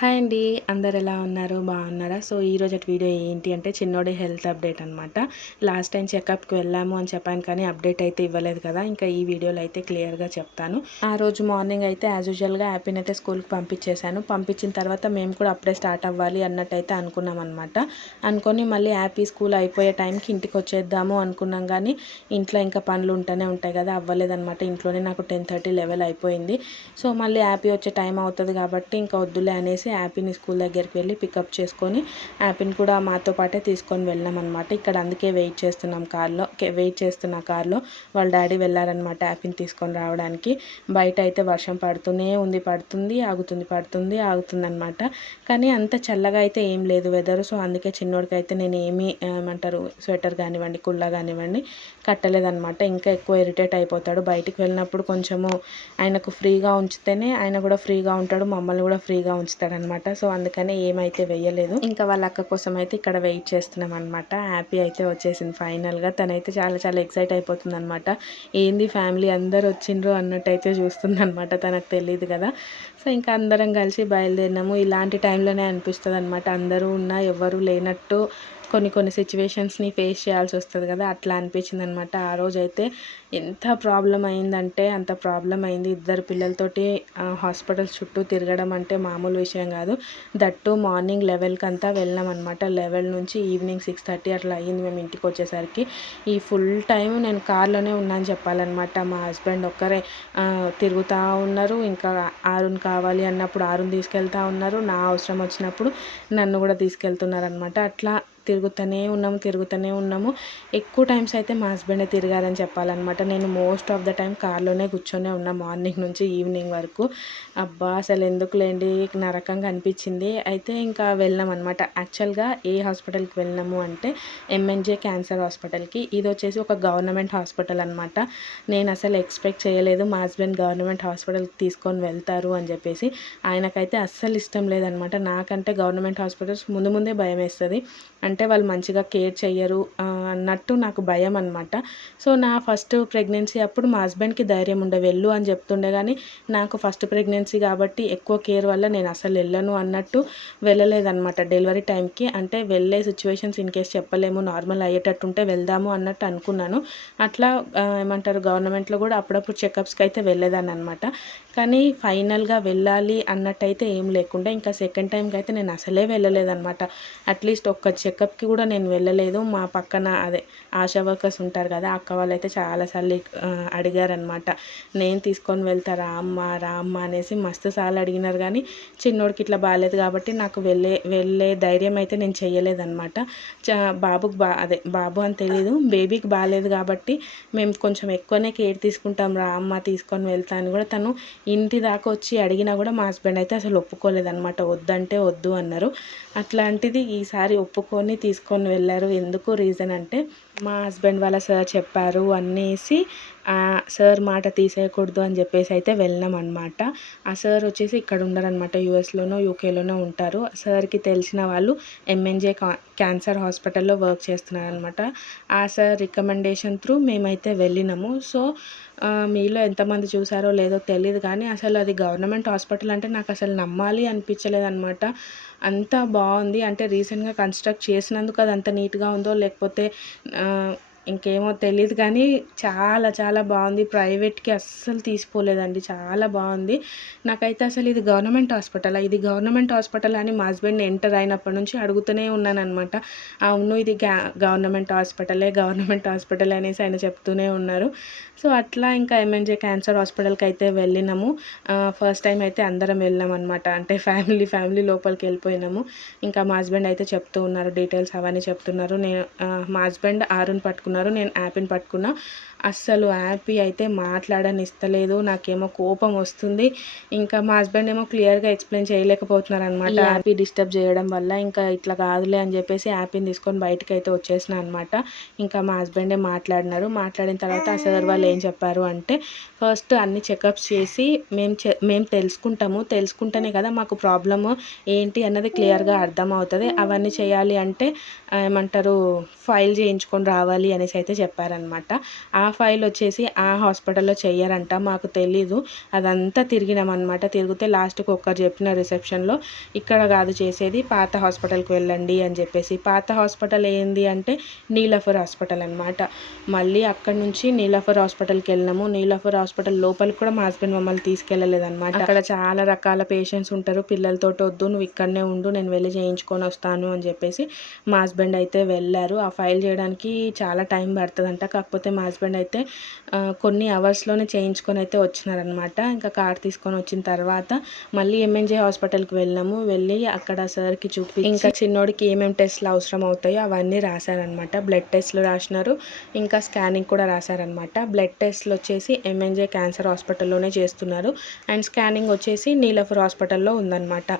Hi అండి అందరు ఎలా ఉన్నారు? బాగున్నారా? సో ఈరోజు వీడియో ఏంటి అంటే చిన్నోడి హెల్త్ అప్డేట్ అనమాట లాస్ట్ టైం చెకప్కి వెళ్ళాము అని చెప్పాను కానీ అప్డేట్ అయితే ఇవ్వలేదు కదా ఇంకా ఈ వీడియోలో అయితే క్లియర్గా చెప్తాను. ఆ రోజు మార్నింగ్ అయితే యాజ్ యూజువల్గా హ్యాపీని అయితే స్కూల్కి పంపించేశాను. పంపించిన తర్వాత మేము కూడా అప్పుడే స్టార్ట్ అవ్వాలి అన్నట్టు అయితే అనుకున్నాం అనమాట అనుకొని మళ్ళీ హ్యాపీ స్కూల్ అయిపోయే టైంకి ఇంటికి వచ్చేద్దాము అనుకున్నాం కానీ ఇంట్లో ఇంకా పనులు ఉంటూనే ఉంటాయి కదా అవ్వలేదన్నమాట ఇంట్లోనే నాకు టెన్ థర్టీ లెవెల్ అయిపోయింది. సో మళ్ళీ హ్యాపీ వచ్చే టైం అవుతుంది కాబట్టి ఇంకా వద్దులే అనేసి యాపీని స్కూల్ దగ్గరికి వెళ్ళి పికప్ చేసుకొని యాపీని కూడా మాతో పాటే తీసుకొని వెళ్ళాం అనమాట ఇక్కడ అందుకే వెయిట్ చేస్తున్నాం కార్లో వెయిట్ చేస్తున్న కార్లో వాళ్ళ డాడీ వెళ్ళారనమాట యాపీని తీసుకొని రావడానికి. బయట అయితే వర్షం పడుతూనే ఉంది పడుతుంది ఆగుతుంది పడుతుంది ఆగుతుంది అనమాట కానీ అంత చల్లగా అయితే ఏం లేదు వెదర్ సో అందుకే చిన్నోడికి అయితే నేను ఏమీ ఏమంటారు స్వెటర్ కానివ్వండి కుళ్ళ కానివ్వండి కట్టలేదనమాట ఇంకా ఎక్కువ ఇరిటేట్ అయిపోతాడు. బయటికి వెళ్ళినప్పుడు కొంచెము ఆయనకు ఫ్రీగా ఉంచితేనే ఆయన కూడా ఫ్రీగా ఉంటాడు మమ్మల్ని కూడా ఫ్రీగా ఉంచుతాడు అనమాట సో అందుకనే ఏమైతే వెయ్యలేదు. ఇంకా వాళ్ళ అక్క కోసం అయితే ఇక్కడ వెయిట్ చేస్తున్నాం అనమాట హ్యాపీ అయితే వచ్చేసింది ఫైనల్గా. తనైతే చాలా చాలా ఎక్సైట్ అయిపోతుంది అనమాట ఏంది ఫ్యామిలీ అందరు వచ్చిండ్రు అన్నట్టు అయితే చూస్తుంది అనమాట తనకు తెలియదు కదా. సో ఇంకా అందరం కలిసి బయలుదేరినాము. ఇలాంటి టైంలోనే అనిపిస్తుంది అనమాట అందరూ ఉన్నా ఎవరు లేనట్టు కొన్ని కొన్ని సిచ్యువేషన్స్ని ఫేస్ చేయాల్సి వస్తుంది కదా అట్లా అనిపించింది అనమాట ఆ రోజు అయితే ఎంత ప్రాబ్లం అయిందంటే అంత ప్రాబ్లం అయింది. ఇద్దరు పిల్లలతోటి హాస్పిటల్స్ చుట్టూ తిరగడం అంటే మామూలు విషయం కాదు. దట్టు మార్నింగ్ లెవెల్కి అంతా వెళ్ళాం అనమాట లెవెల్ నుంచి ఈవినింగ్ సిక్స్ థర్టీ అట్లా అయ్యింది మేము ఇంటికి వచ్చేసరికి. ఈ ఫుల్ టైం నేను కార్లోనే ఉన్నాను చెప్పాలన్నమాట మా హస్బెండ్ ఒక్కరే తిరుగుతూ ఉన్నారు. ఇంకా ఆరుని కావాలి అన్నప్పుడు ఆరుని తీసుకెళ్తా ఉన్నారు. నా అవసరం వచ్చినప్పుడు నన్ను కూడా తీసుకెళ్తున్నారు అనమాట అట్లా తిరుగుతూనే ఉన్నాము తిరుగుతూనే ఉన్నాము. ఎక్కువ టైమ్స్ అయితే మా హస్బెండే తిరగాలని చెప్పాలన్నమాట. నేను మోస్ట్ ఆఫ్ ద టైం కార్లోనే కూర్చొనే ఉన్నా మార్నింగ్ నుంచి ఈవినింగ్ వరకు. అబ్బా అసలు ఎందుకు లేండి నరకంగా అనిపించింది. అయితే ఇంకా వెళ్ళాం అనమాట యాక్చువల్గా ఏ హాస్పిటల్కి వెళ్ళినాము అంటే ఎంఎన్జే క్యాన్సర్ హాస్పిటల్కి ఇది వచ్చేసి ఒక గవర్నమెంట్ హాస్పిటల్ అనమాట నేను అసలు ఎక్స్పెక్ట్ చేయలేదు మా హస్బెండ్ గవర్నమెంట్ హాస్పిటల్కి తీసుకొని వెళ్తారు అని చెప్పేసి. ఆయనకైతే అస్సలు ఇష్టం లేదనమాట నాకంటే గవర్నమెంట్ హాస్పిటల్స్ ముందు ముందే భయం వేస్తుంది అంటే అంటే వాళ్ళు మంచిగా కేర్ చెయ్యరు అన్నట్టు నాకు భయం అనమాట సో నా ఫస్ట్ ప్రెగ్నెన్సీ అప్పుడు మా హస్బెండ్కి ధైర్యం ఉండే వెళ్ళు అని చెప్తుండే కానీ నాకు ఫస్ట్ ప్రెగ్నెన్సీ కాబట్టి ఎక్కువ కేర్ వల్ల నేను అసలు వెళ్ళను అన్నట్టు వెళ్ళలేదన్నమాట డెలివరీ టైంకి అంటే వెళ్ళే సిచ్యువేషన్స్ ఇన్ కేస్ చెప్పలేము నార్మల్ అయ్యేటట్టు ఉంటే వెళ్దాము అన్నట్టు అనుకున్నాను. అట్లా ఏమంటారు గవర్నమెంట్లో కూడా అప్పుడప్పుడు చెకప్స్కి అయితే వెళ్ళేదాన్ని అనమాట కానీ ఫైనల్గా వెళ్ళాలి అన్నట్టయితే ఏం లేకుండా ఇంకా సెకండ్ టైంకి అయితే నేను అసలే వెళ్ళలేదన్నమాట. అట్లీస్ట్ ఒక్క చెకప్కి కూడా నేను వెళ్ళలేదు. మా పక్కన అదే ఆశా వర్కర్స్ ఉంటారు కదా అక్క వాళ్ళు అయితే చాలాసార్లు అడిగారనమాట నేను తీసుకొని వెళ్తా రా అమ్మ రా అమ్మ అనేసి మస్తు సార్లు అడిగినారు. కానీ చిన్నోడికి ఇట్లా బాగాలేదు కాబట్టి నాకు వెళ్ళే వెళ్ళే ధైర్యం అయితే నేను చేయలేదన్నమాట బాబుకి బా అదే బాబు అని తెలియదు బేబీకి బాగాలేదు కాబట్టి మేము కొంచెం ఎక్కువనే కేర్ తీసుకుంటాం. రా అమ్మ తీసుకొని వెళ్తా అని కూడా తను ఇంటి దాకా వచ్చి అడిగినా కూడా మా హస్బెండ్ అయితే అసలు ఒప్పుకోలేదన్నమాట. వద్దంటే వద్దు అన్నారు. అట్లాంటిది ఈసారి ఒప్పుకొని తీసుకొని వెళ్ళారు. ఎందుకు రీజన్ అంటే మా హస్బెండ్ వాళ్ళ సార్ చెప్పారు అనేసి సార్ మాట తీసేయకూడదు అని చెప్పేసి అయితే వెళ్ళినాం అనమాట ఆ సార్ వచ్చేసి ఇక్కడ ఉండరనమాట యూఎస్లోనో యూకేలోనో ఉంటారు. సార్కి తెలిసిన వాళ్ళు ఎంఎన్జే క్యాన్సర్ హాస్పిటల్లో వర్క్ చేస్తున్నారు అనమాట ఆ సార్ రికమెండేషన్ త్రూ మేమైతే వెళ్ళినాము. సో మీలో ఎంతమంది చూసారో లేదో తెలియదు కానీ అసలు అది గవర్నమెంట్ హాస్పిటల్ అంటే నాకు అసలు నమ్మాలి అనిపించలేదు అనమాట అంత బాగుంది. అంటే రీసెంట్గా కన్స్ట్రక్ట్ చేసినందుకు అది అంత నీట్గా ఉందో లేకపోతే ఇంకేమో తెలియదు కానీ చాలా చాలా బాగుంది. ప్రైవేట్కి అస్సలు తీసిపోలేదండి. చాలా బాగుంది. నాకైతే అసలు ఇది గవర్నమెంట్ హాస్పిటల్? ఇది గవర్నమెంట్ హాస్పిటల్ అని మా హస్బెండ్ ఎంటర్ అయినప్పటి నుంచి అడుగుతూనే ఉన్నాను అనమాట అవును ఇది గవర్నమెంట్ హాస్పిటలే గవర్నమెంట్ హాస్పిటల్ అనేసి ఆయన చెప్తూనే ఉన్నారు. సో అట్లా ఇంకా ఎంఎన్జే క్యాన్సర్ హాస్పిటల్కి అయితే వెళ్ళినాము. ఫస్ట్ టైం అయితే అందరం వెళ్ళాం అనమాట అంటే ఫ్యామిలీ ఫ్యామిలీ లోపలికి వెళ్ళిపోయినాము. ఇంకా మా హస్బెండ్ అయితే చెప్తూ ఉన్నారు డీటెయిల్స్ అవన్నీ చెప్తున్నారు. నేను మా హస్బెండ్ ఆరుని పట్టుకున్నారు. నేను యాప్ని పట్టుకున్నా. అస్సలు హ్యాపీ అయితే మాట్లాడనిస్తలేదు. నాకేమో కోపం వస్తుంది. ఇంకా మా హస్బెండ్ ఏమో క్లియర్గా ఎక్స్ప్లెయిన్ చేయలేకపోతున్నారు అనమాట హ్యాపీ డిస్టర్బ్ చేయడం వల్ల ఇంకా ఇట్లా కాదులే అని చెప్పేసి హ్యాపీని తీసుకొని బయటకు అయితే వచ్చేసిన అనమాట. ఇంకా మా హస్బెండే మాట్లాడినారు. మాట్లాడిన తర్వాత ఆ సార్ వాళ్ళు ఏం చెప్పారు అంటే ఫస్ట్ అన్ని చెకప్స్ చేసి మేము మేము తెలుసుకుంటాము. తెలుసుకుంటేనే కదా మాకు ప్రాబ్లము. ఏంటి అన్నది క్లియర్గా అర్థమవుతుంది అవన్నీ చేయాలి అంటే ఏమంటారు ఫైల్ చేయించుకొని రావాలి అనేసి అయితే చెప్పారనమాట. ఆ ఫైల్ వచ్చేసి ఆ హాస్పిటల్లో చెయ్యరంట మాకు తెలీదు. అదంతా తిరిగినాం తిరిగితే లాస్ట్కి ఒక్కరు చెప్పిన రిసెప్షన్లో ఇక్కడ కాదు చేసేది పాత హాస్పిటల్కి వెళ్ళండి అని చెప్పేసి. పాత హాస్పిటల్ ఏంది అంటే నీలఫర్ హాస్పిటల్ అనమాట మళ్ళీ అక్కడ నుంచి నీలఫర్ హాస్పిటల్కి వెళ్ళినాము. నీలఫర్ హాస్పిటల్ లోపలికి కూడా మా హస్బెండ్ మమ్మల్ని తీసుకెళ్ళలేదన్నమాట. అక్కడ చాలా రకాల పేషెంట్స్ ఉంటారు. పిల్లలతో వద్దు నువ్వు ఇక్కడనే ఉండు నేను వెళ్ళి చేయించుకొని వస్తాను అని చెప్పేసి మా హస్బెండ్ అయితే వెళ్ళారు. ఆ ఫైల్ చేయడానికి చాలా టైం పడుతుందంట. కాకపోతే మా హస్బెండ్ అయితే కొన్ని అవర్స్లోనే చేయించుకొని అయితే వచ్చినారనమాట ఇంకా కార్ తీసుకొని వచ్చిన తర్వాత మళ్ళీ ఎంఎన్జే హాస్పిటల్కి వెళ్ళాము వెళ్ళి అక్కడ సార్కి చూపి ఇంకా చిన్నోడికి ఏమేమి టెస్ట్లు అవసరం అవుతాయో అవన్నీ రాశారనమాట బ్లడ్ టెస్ట్లు రాసినారు. ఇంకా స్కానింగ్ కూడా రాశారనమాట బ్లడ్ టెస్ట్లు వచ్చేసి ఎంఎన్జే క్యాన్సర్ హాస్పిటల్లోనే చేస్తున్నారు. అండ్ స్కానింగ్ వచ్చేసి నీలఫర్ హాస్పిటల్లో ఉందన్నమాట.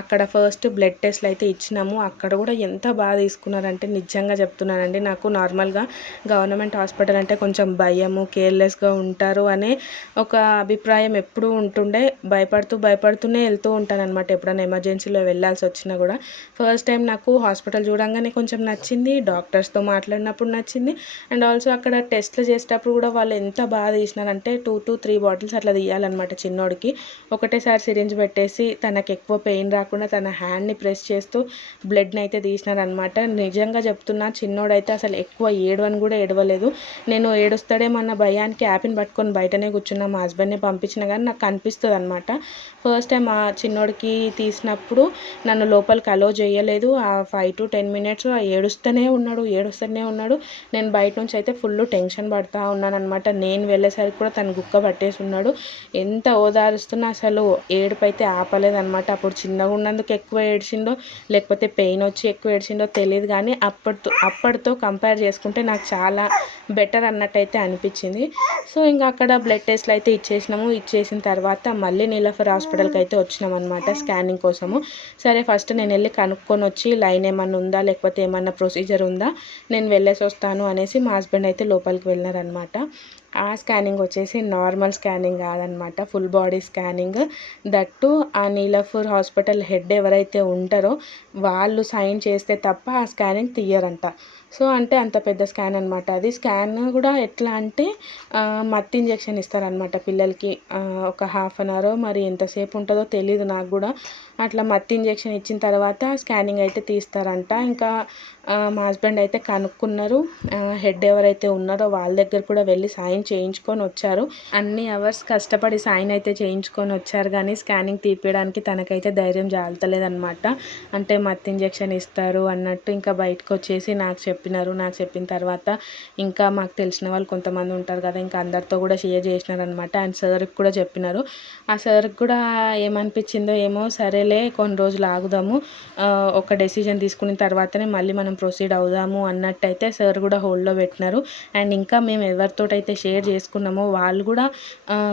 అక్కడ ఫస్ట్ బ్లడ్ టెస్ట్లు అయితే ఇచ్చినాము. అక్కడ కూడా ఎంత బాగా తీసుకున్నారంటే నిజంగా చెప్తున్నానండి. నాకు నార్మల్గా గవర్నమెంట్ హాస్పిటల్ అంటే కొంచెం కొంచెం భయము కేర్లెస్గా ఉంటారు అనే ఒక అభిప్రాయం ఎప్పుడూ ఉంటుండే. భయపడుతూ భయపడుతూనే వెళ్తూ ఉంటాను అనమాట ఎప్పుడైనా ఎమర్జెన్సీలో వెళ్ళాల్సి వచ్చినా కూడా. ఫస్ట్ టైం నాకు హాస్పిటల్ చూడంగానే కొంచెం నచ్చింది డాక్టర్స్తో మాట్లాడినప్పుడు నచ్చింది. అండ్ ఆల్సో అక్కడ టెస్ట్లు చేసేటప్పుడు కూడా వాళ్ళు ఎంత బాగా తీసినారంటే టూ టు త్రీ బాటిల్స్ అట్లా తీయాలన్నమాట చిన్నోడికి. ఒకటేసారి సిరింజ్ పెట్టేసి తనకు ఎక్కువ పెయిన్ రాకుండా తన హ్యాండ్ని ప్రెస్ చేస్తూ బ్లడ్ని అయితే తీసినారనమాట నిజంగా చెప్తున్నా చిన్నోడైతే అసలు ఎక్కువ ఏడవని కూడా ఏడవలేదు. నేను ఏడుస్తాడేమన్న భయానికి యాపిని పట్టుకొని బయటనే కూర్చున్నా. మా హస్బెండ్ని పంపించిన కానీ నాకు కనిపిస్తుంది అనమాట ఫస్ట్ టైం ఆ చిన్నోడికి తీసినప్పుడు నన్ను లోపలికి అలో చేయలేదు. ఆ ఫైవ్ టు టెన్ మినిట్స్ ఏడుస్తూనే ఉన్నాడు ఏడుస్తూనే ఉన్నాడు. నేను బయట నుంచి అయితే ఫుల్ టెన్షన్ పడుతూ ఉన్నానమాట నేను వెళ్ళేసరికి కూడా తను గుక్క పట్టేసి ఉన్నాడు. ఎంత ఓదారుస్తున్నా అసలు ఏడుపు అయితే ఆపలేదనమాట అప్పుడు చిన్నగా ఉన్నందుకు ఎక్కువ ఏడ్చిండో లేకపోతే పెయిన్ వచ్చి ఎక్కువ ఏడ్చిండో తెలియదు కానీ అప్పటితో అప్పటితో కంపేర్ చేసుకుంటే నాకు చాలా బెటర్ అన్నట్టు అయితే అనిపించింది. సో ఇంకా అక్కడ బ్లడ్ టెస్ట్లు అయితే ఇచ్చేసినాము. ఇచ్చేసిన తర్వాత మళ్ళీ నీలఫర్ హాస్పిటల్కి అయితే వచ్చినాం అనమాట స్కానింగ్ కోసము. సరే ఫస్ట్ నేను వెళ్ళి కనుక్కొని వచ్చి లైన్ ఏమన్నా ఉందా? లేకపోతే ఏమన్నా ప్రొసీజర్ ఉందా? నేను వెళ్ళేసి వస్తాను అనేసి మా హస్బెండ్ అయితే లోపలికి వెళ్ళినారనమాట ఆ స్కానింగ్ వచ్చేసి నార్మల్ స్కానింగ్ కాదనమాట ఫుల్ బాడీ స్కానింగ్. దట్టు ఆ నీలఫూర్ హాస్పిటల్ హెడ్ ఎవరైతే ఉంటారో వాళ్ళు సైన్ చేస్తే తప్ప ఆ స్కానింగ్ తీయరంట. సో అంటే అంత పెద్ద స్కాన్ అనమాట అది స్కాన్ కూడా ఎట్లా అంటే మత్తి మత్తు ఇంజెక్షన్ ఇస్తారనమాట పిల్లలకి. ఒక హాఫ్ అన్ అవర్ మరి ఎంతసేపు ఉంటుందో తెలియదు నాకు కూడా. అట్లా మత్తి ఇంజెక్షన్ ఇచ్చిన తర్వాత స్కానింగ్ అయితే తీస్తారంట. ఇంకా మా హస్బెండ్ అయితే కనుక్కున్నారు. హెడ్ ఎవరైతే ఉన్నారో వాళ్ళ దగ్గర కూడా వెళ్ళి సాయం చేయించుకొని వచ్చారు. అన్ని అవర్స్ కష్టపడి సైన్ అయితే చేయించుకొని వచ్చారు కానీ స్కానింగ్ తీపియడానికి తనకైతే ధైర్యం జాలతలేదనమాట అంటే మత్తి ఇంజెక్షన్ ఇస్తారు అన్నట్టు ఇంకా బయటకు వచ్చేసి నాకు చెప్పినారు. నాకు చెప్పిన తర్వాత ఇంకా మాకు తెలిసిన వాళ్ళు కొంతమంది ఉంటారు కదా ఇంకా అందరితో కూడా షేర్ చేసినారనమాట అండ్ సార్కి కూడా చెప్పినారు. ఆ సార్కి కూడా ఏమనిపించిందో ఏమో సరే సరేలే కొన్ని రోజులు ఆగుదాము. ఒక డెసిజన్ తీసుకున్న తర్వాతనే మళ్ళీ మనం ప్రొసీడ్ అవుదాము అన్నట్టయితే సార్ కూడా హోల్డ్లో పెట్టినారు. అండ్ ఇంకా మేము ఎవరితోటైతే షేర్ చేసుకున్నామో వాళ్ళు కూడా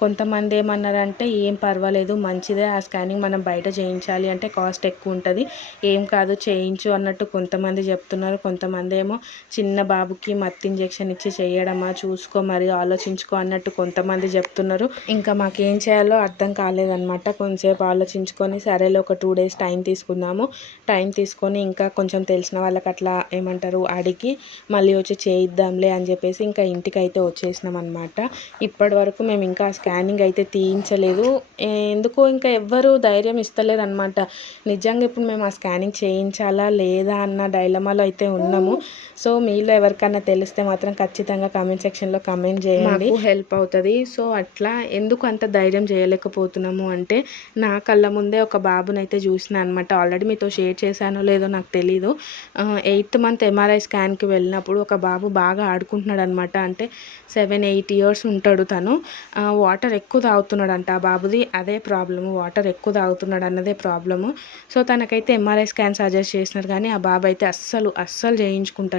కొంతమంది ఏమన్నారంటే ఏం పర్వాలేదు మంచిదే ఆ స్కానింగ్ మనం బయట చేయించాలి. అంటే కాస్ట్ ఎక్కువ ఉంటుంది. ఏం కాదు చేయించు అన్నట్టు కొంతమంది చెప్తున్నారు. కొంతమంది ఏమో చిన్న బాబుకి మత్తు ఇంజెక్షన్ ఇచ్చి చేయడమా చూసుకో మరి ఆలోచించుకో అన్నట్టు కొంతమంది చెప్తున్నారు. ఇంకా మాకేం చేయాలో అర్థం కాలేదన్నమాట. కొంతసేపు ఆలోచించుకొని సరేలే ఒక టూ డేస్ టైం తీసుకుందాము. టైం తీసుకొని ఇంకా కొంచెం తెలిసిన వాళ్ళకి అట్లా ఏమంటారు అడిగి మళ్ళీ వచ్చి చేయిద్దాంలే అని చెప్పేసి ఇంకా ఇంటికి అయితే వచ్చేసినాం అనమాట ఇప్పటి వరకు మేము ఇంకా స్కానింగ్ అయితే తీయించలేదు. ఎందుకో ఇంకా ఎవ్వరూ ధైర్యం ఇస్తలేరు అనమాట నిజంగా ఇప్పుడు మేము ఆ స్కానింగ్ చేయించాలా లేదా అన్న డైలమాలో అయితే ఉన్నాము. సో మీలో ఎవరికైనా తెలిస్తే మాత్రం ఖచ్చితంగా కామెంట్ సెక్షన్లో కామెంట్ చేయండి. హెల్ప్ అవుతుంది. సో అట్లా ఎందుకు అంత ధైర్యం చేయలేకపోతున్నాము అంటే నా కళ్ళ ముందే ఒక బాబునైతే చూసిన అనమాట ఆల్రెడీ మీతో షేర్ చేశానో లేదో నాకు తెలీదు. ఎయిత్ మంత్ ఎంఆర్ఐ స్కాన్కి వెళ్ళినప్పుడు ఒక బాబు బాగా ఆడుకుంటున్నాడు అనమాట అంటే సెవెన్ ఎయిట్ ఇయర్స్ ఉంటాడు తను. వాటర్ ఎక్కువ తాగుతున్నాడంట ఆ బాబుది. అదే ప్రాబ్లము వాటర్ ఎక్కువ తాగుతున్నాడు అన్నదే ప్రాబ్లము సో తనకైతే ఎంఆర్ఐ స్కాన్ సజెస్ట్ చేసినారు కానీ ఆ బాబు అయితే అస్సలు అస్సలు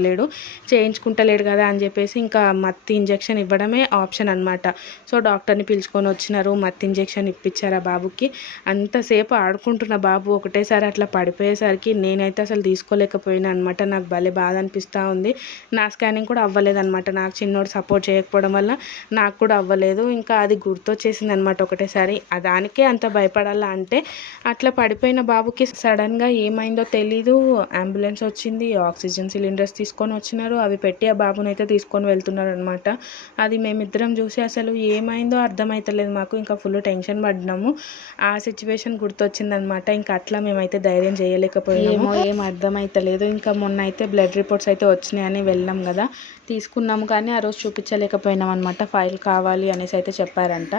చేయించుకోలేడు చేయించుకుంటలేడు కదా అని చెప్పేసి ఇంకా మత్తి ఇంజెక్షన్ ఇవ్వడమే ఆప్షన్ అనమాట సో డాక్టర్ని పిలుచుకొని వచ్చినారు మత్తి ఇంజెక్షన్ ఇప్పించారు ఆ బాబుకి. అంతసేపు ఆడుకుంటున్న బాబు ఒకటేసారి అట్లా పడిపోయేసరికి నేనైతే అసలు తీసుకోలేకపోయినా అనమాట నాకు భలే బాధ అనిపిస్తూ ఉంది. నా స్కానింగ్ కూడా అవ్వలేదన్నమాట నాకు చిన్నోడు సపోర్ట్ చేయకపోవడం వల్ల నాకు కూడా అవ్వలేదు. ఇంకా అది గుర్తొచ్చేసింది అనమాట ఒకటేసారి. దానికే అంత భయపడాలా అంటే అట్లా పడిపోయిన బాబుకి సడన్గా ఏమైందో తెలీదు. అంబులెన్స్ వచ్చింది ఆక్సిజన్ సిలిండర్స్ తీసుకొని వచ్చినారు. అవి పెట్టి ఆ బాబుని అయితే తీసుకొని వెళ్తున్నారు అనమాట అది మేమిద్దరం చూసి అసలు ఏమైందో అర్థమవుతలేదు మాకు. ఇంకా ఫుల్ టెన్షన్ పడినాము ఆ సిచ్యువేషన్ గుర్తొచ్చిందనమాట ఇంకా అట్లా మేమైతే ధైర్యం చేయలేకపోయాము ఏం అర్థమవుతలేదు ఇంకా మొన్న అయితే బ్లడ్ రిపోర్ట్స్ అయితే వచ్చినాయని వెళ్ళాం కదా. తీసుకున్నాము కానీ ఆ రోజు చూపించలేకపోయినాం అనమాట ఫైల్ కావాలి అనేసి అయితే చెప్పారంట.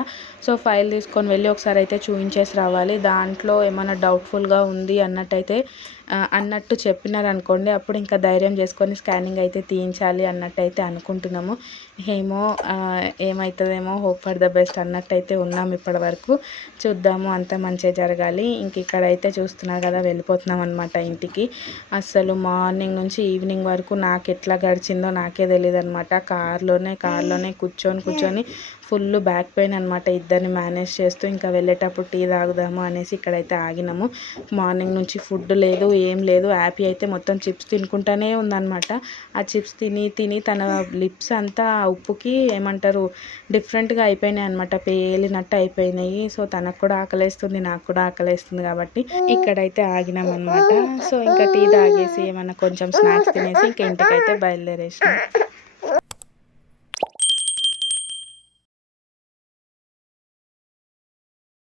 సో ఫైల్ తీసుకొని వెళ్ళి ఒకసారి అయితే చూపించేసి రావాలి. దాంట్లో ఏమైనా డౌట్ఫుల్గా ఉంది అన్నట్టయితే అన్నట్టు చెప్పినారనుకోండి అప్పుడు ఇంకా ధైర్యం చేసుకొని స్కానింగ్ అయితే తీయించాలి అన్నట్టయితే అనుకుంటున్నాము. ఏమో ఏమవుతుందేమో హోప్ ఫర్ ద బెస్ట్ అన్నట్టయితే ఉన్నాం ఇప్పటి వరకు చూద్దాము అంత మంచిగా జరగాలి. ఇంక ఇక్కడైతే చూస్తున్నారు కదా వెళ్ళిపోతున్నాం అనమాట ఇంటికి. అస్సలు మార్నింగ్ నుంచి ఈవినింగ్ వరకు నాకు ఎట్లా గడిచిందో నాకే తెలియదు అనమాట కార్లోనే కార్లోనే కూర్చొని కూర్చొని ఫుల్ బ్యాక్ పెయిన్ అనమాట ఇద్దరిని మేనేజ్ చేస్తూ ఇంకా వెళ్ళేటప్పుడు టీ తాగుదాము అనేసి ఇక్కడైతే ఆగినాము. మార్నింగ్ నుంచి ఫుడ్ లేదు ఏం లేదు. హ్యాపీ అయితే మొత్తం చిప్స్ తినుకుంటానే ఉందన్నమాట. ఆ చిప్స్ తిని తిని తన లిప్స్ అంతా ఉప్పుకి ఏమంటారు డిఫరెంట్గా అయిపోయినాయి అనమాట పేలినట్టు అయిపోయినాయి. సో తనకు కూడా ఆకలేస్తుంది నాకు కూడా ఆకలేస్తుంది కాబట్టి ఇక్కడైతే ఆగినాం అనమాట సో ఇంకా టీ తాగేసి ఏమన్నా కొంచెం స్నాక్స్ తినేసి ఇంకా ఇంటికైతే బయలుదేరేసాం